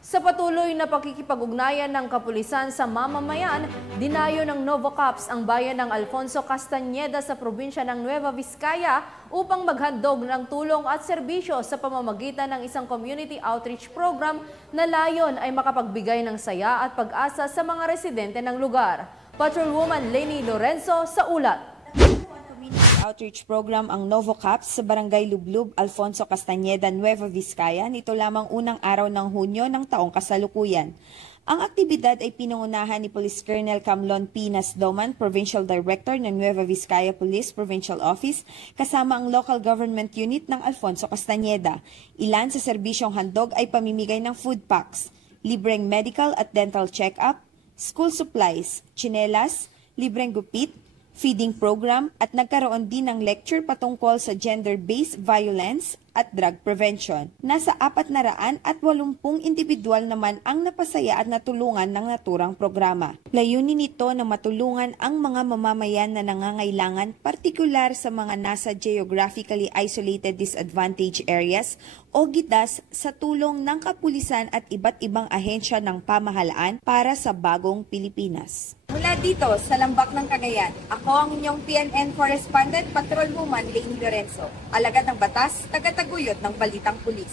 Sa patuloy na pakikipag-ugnayan ng kapulisan sa mamamayan, dinayo ng Novocaps ang bayan ng Alfonso Castañeda sa probinsya ng Nueva Vizcaya upang maghandog ng tulong at serbisyo sa pamamagitan ng isang community outreach program na layon ay makapagbigay ng saya at pag-asa sa mga residente ng lugar. Patrolwoman Leni Lorenzo sa ulat. Outreach program ang Novocaps sa Barangay Lublub, Alfonso Castañeda, Nueva Vizcaya nito lamang unang araw ng Hunyo ng taong kasalukuyan. Ang aktibidad ay pinangunahan ni Police Colonel Camlon P. Nasdoman, Provincial Director ng Nueva Vizcaya Police Provincial Office, kasama ang local government unit ng Alfonso Castañeda. Ilan sa serbisyong handog ay pamimigay ng food packs, libreng medical at dental check-up, school supplies, tsinelas, libreng gupit, feeding program at nagkaroon din ng lecture patungkol sa gender-based violence at drug prevention. Nasa 480 individual naman ang napasaya at natulungan ng naturang programa. Layunin nito na matulungan ang mga mamamayan na nangangailangan, partikular sa mga nasa geographically isolated disadvantaged areas o gitas sa tulong ng kapulisan at iba't ibang ahensya ng pamahalaan para sa bagong Pilipinas. Mula dito sa Lambak ng Cagayan, ako ang inyong PNN Correspondent, Patrolwoman Leni Lorenzo, alagad ng batas, tagataguyod ng Balitang Pulis.